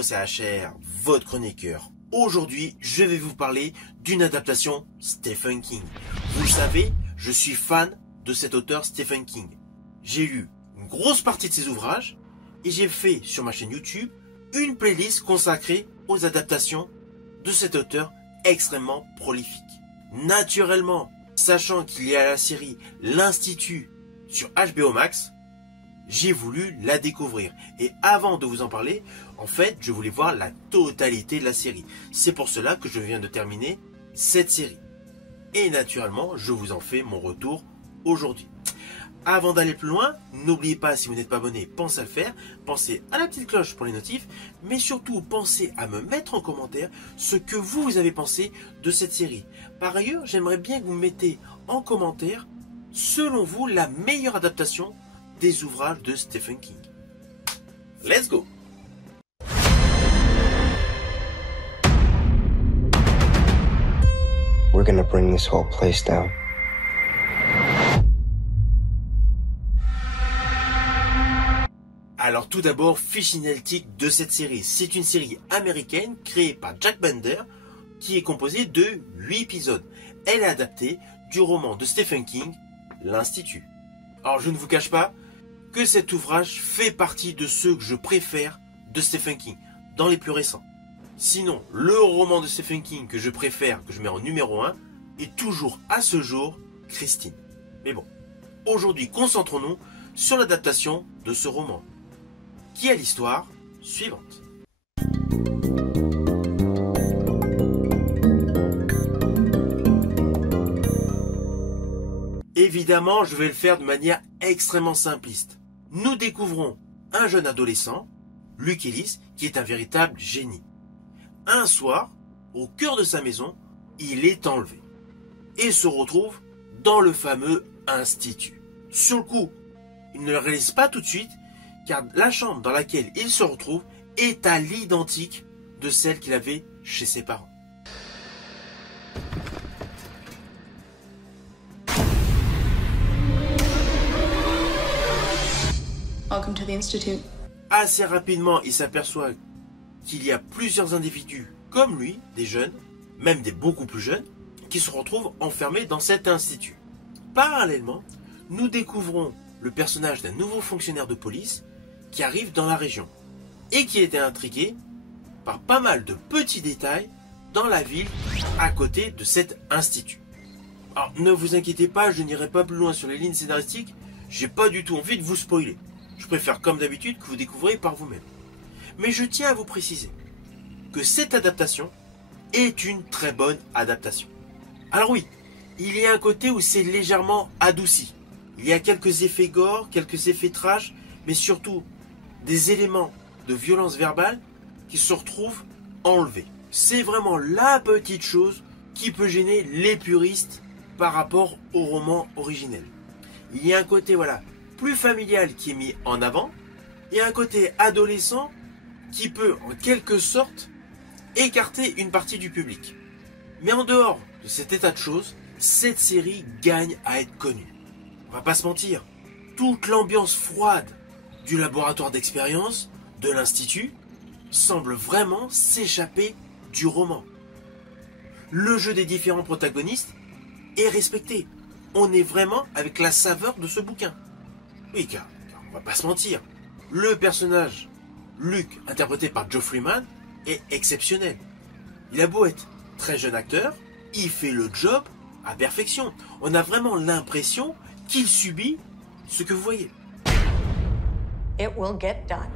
Hello, c'est HR, votre chroniqueur. Aujourd'hui, je vais vous parler d'une adaptation Stephen King. Vous le savez, je suis fan de cet auteur Stephen King. J'ai lu une grosse partie de ses ouvrages et j'ai fait sur ma chaîne YouTube une playlist consacrée aux adaptations de cet auteur extrêmement prolifique. Naturellement, sachant qu'il y a la série L'Institut sur HBO Max, j'ai voulu la découvrir. Et avant de vous en parler, en fait, je voulais voir la totalité de la série. C'est pour cela que je viens de terminer cette série. Et naturellement, je vous en fais mon retour aujourd'hui. Avant d'aller plus loin, n'oubliez pas, si vous n'êtes pas abonné, pensez à le faire. Pensez à la petite cloche pour les notifs. Mais surtout, pensez à me mettre en commentaire ce que vous avez pensé de cette série. Par ailleurs, j'aimerais bien que vous mettez en commentaire, selon vous, la meilleure adaptation des ouvrages de Stephen King. Let's go! We're gonna bring this whole place down. Alors tout d'abord, fiche analytique de cette série. C'est une série américaine créée par Jack Bender qui est composée de 8 épisodes. Elle est adaptée du roman de Stephen King, L'Institut. Alors je ne vous cache pas que cet ouvrage fait partie de ceux que je préfère de Stephen King, dans les plus récents. Sinon, le roman de Stephen King que je préfère, que je mets en numéro 1, est toujours à ce jour Christine. Mais bon, aujourd'hui concentrons-nous sur l'adaptation de ce roman, qui a l'histoire suivante. Évidemment, je vais le faire de manière extrêmement simpliste. Nous découvrons un jeune adolescent, Luke Ellis, qui est un véritable génie. Un soir, au cœur de sa maison, il est enlevé et se retrouve dans le fameux institut. Sur le coup, il ne le réalise pas tout de suite, car la chambre dans laquelle il se retrouve est à l'identique de celle qu'il avait chez ses parents. Welcome to the Institute. Assez rapidement, il s'aperçoit qu'il y a plusieurs individus comme lui, des jeunes, même des beaucoup plus jeunes, qui se retrouvent enfermés dans cet institut. Parallèlement, nous découvrons le personnage d'un nouveau fonctionnaire de police qui arrive dans la région et qui était intrigué par pas mal de petits détails dans la ville à côté de cet institut. Alors ne vous inquiétez pas, je n'irai pas plus loin sur les lignes scénaristiques, j'ai pas du tout envie de vous spoiler. Je préfère comme d'habitude que vous découvrez par vous-même. Mais je tiens à vous préciser que cette adaptation est une très bonne adaptation. Alors oui, il y a un côté où c'est légèrement adouci. Il y a quelques effets gore, quelques effets trash, mais surtout des éléments de violence verbale qui se retrouvent enlevés. C'est vraiment la petite chose qui peut gêner les puristes par rapport au roman originel. Il y a un côté plus familial qui est mis en avant et un côté adolescent qui peut en quelque sorte écarter une partie du public. Mais en dehors de cet état de choses, cette série gagne à être connue. On va pas se mentir, toute l'ambiance froide du laboratoire d'expérience de l'Institut semble vraiment s'échapper du roman. Le jeu des différents protagonistes est respecté. On est vraiment avec la saveur de ce bouquin. Oui, car on va pas se mentir, le personnage Luke, interprété par Joe Freeman, est exceptionnel. Il a beau être très jeune acteur, il fait le job à perfection. On a vraiment l'impression qu'il subit ce que vous voyez. It will get done.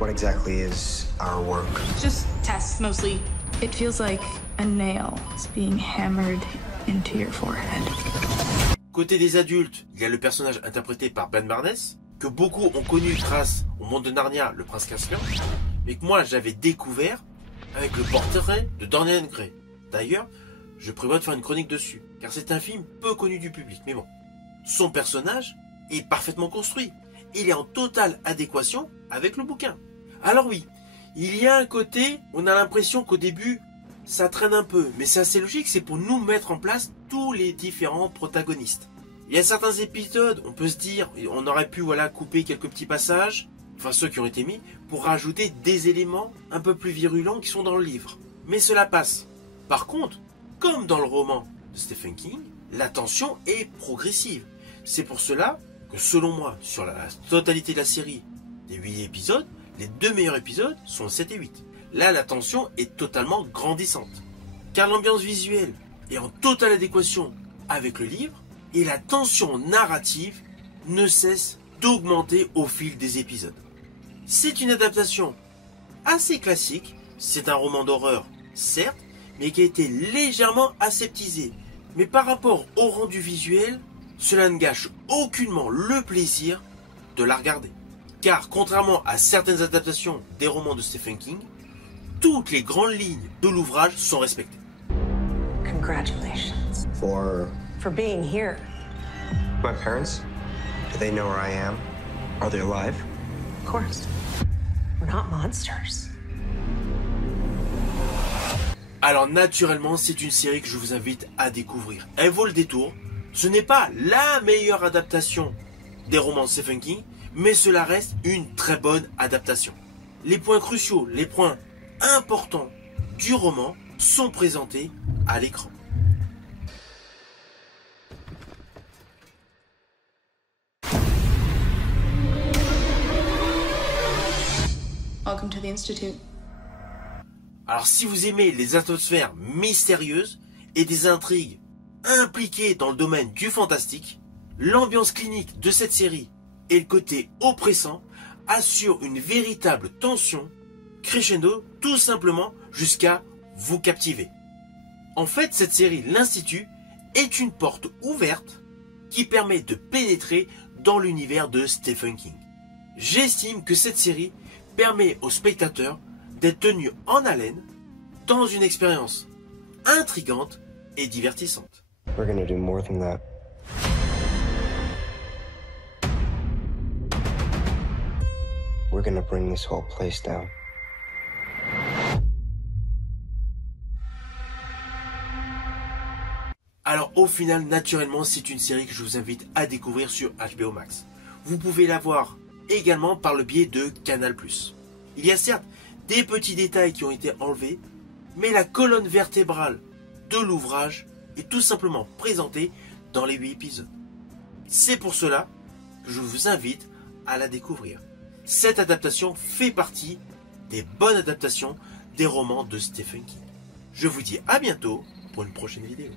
What exactly is our work? Just tests mostly. It feels like a nail is being hammered into your forehead. Côté des adultes, il y a le personnage interprété par Ben Barnes, que beaucoup ont connu grâce au monde de Narnia, le prince Caspian, mais que moi j'avais découvert avec le portrait de Dorian Gray. D'ailleurs, je prévois de faire une chronique dessus, car c'est un film peu connu du public, mais bon. Son personnage est parfaitement construit. Il est en totale adéquation avec le bouquin. Alors oui, il y a un côté, on a l'impression qu'au début, ça traîne un peu, mais c'est assez logique, c'est pour nous mettre en place tous les différents protagonistes. Il y a certains épisodes, on peut se dire, on aurait pu couper quelques petits passages, enfin ceux qui ont été mis, pour rajouter des éléments un peu plus virulents qui sont dans le livre. Mais cela passe. Par contre, comme dans le roman de Stephen King, la tension est progressive. C'est pour cela que selon moi, sur la totalité de la série des 8 épisodes, les 2 meilleurs épisodes sont le 7 et 8. Là, la tension est totalement grandissante. Car l'ambiance visuelle est en totale adéquation avec le livre et la tension narrative ne cesse d'augmenter au fil des épisodes. C'est une adaptation assez classique, c'est un roman d'horreur, certes, mais qui a été légèrement aseptisé. Mais par rapport au rendu visuel, cela ne gâche aucunement le plaisir de la regarder. Car contrairement à certaines adaptations des romans de Stephen King, toutes les grandes lignes de l'ouvrage sont respectées. Congratulations For for being here. my parents, do they know where I am? Are they alive? Of course. We're not monsters. Alors naturellement, c'est une série que je vous invite à découvrir. Elle vaut le détour. Ce n'est pas la meilleure adaptation des romans de Stephen King, mais cela reste une très bonne adaptation. Les points cruciaux, les points importants du roman sont présentés à l'écran. Welcome to the Institute. Alors si vous aimez les atmosphères mystérieuses et des intrigues impliquées dans le domaine du fantastique, l'ambiance clinique de cette série et le côté oppressant assurent une véritable tension crescendo tout simplement jusqu'à vous captiver. En fait, cette série, l'Institut, est une porte ouverte qui permet de pénétrer dans l'univers de Stephen King. J'estime que cette série permet aux spectateurs d'être tenus en haleine dans une expérience intrigante et divertissante. We're gonna do more than that. We're gonna bring this whole place down. Alors au final, naturellement, c'est une série que je vous invite à découvrir sur HBO Max. Vous pouvez la voir également par le biais de Canal+. Il y a certes des petits détails qui ont été enlevés, mais la colonne vertébrale de l'ouvrage est tout simplement présentée dans les 8 épisodes. C'est pour cela que je vous invite à la découvrir. Cette adaptation fait partie des bonnes adaptations des romans de Stephen King. Je vous dis à bientôt pour une prochaine vidéo.